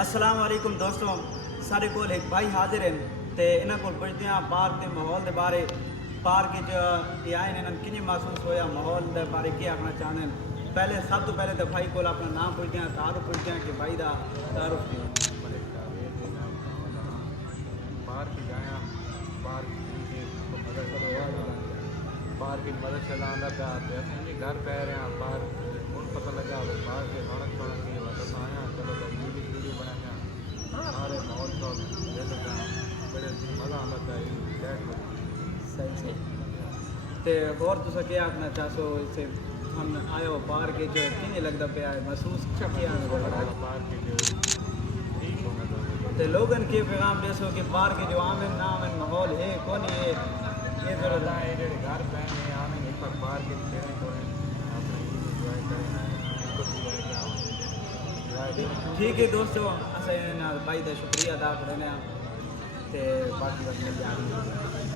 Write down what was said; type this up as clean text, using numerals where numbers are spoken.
अस्सलाम वालेकुम दोस्तों, सारे कोल एक भाई हाजिर हैं ते इन्हां कोल पुछदे हैं पार्क के माहौल के बारे। पार्क च आए ने किंज महसूस होया, माहौल के बारे क्या आखना चाहते हैं। पहले सब तो पहले तो भाई को अपना नाम पुछदे हैं, तारुफ पुछदे हैं कि भाई का तारुफ की मलिक जावेद के नाम पार्क जाया पार्क की पार्क की मदद चलाना पिया असें घर पै रहे हैं पार्क हूँ पता लगा पार्क के रौनक शौनक की वापस आया चलो वीडियो बनाया सारे माहौल शौल बड़े मज़ा आंदा पिया सही सही। तो और तुस क्या आखना चाहो इसे हम आए हो पार्क किंज लगता पाया है, महसूस क्या पार्क ठीक होना चाहिए तो लोगन के पैगाम दसो कि पार्क जो आमन नामन माहौल है कौन ये ज़्यादा है जो घर पे आने एक बार पार्क के खेलने को अपने इंजॉय करें ठीक है दोस्तों, अस भाई का शुक्रिया अदा करने बाकी बस मिल जाएगी।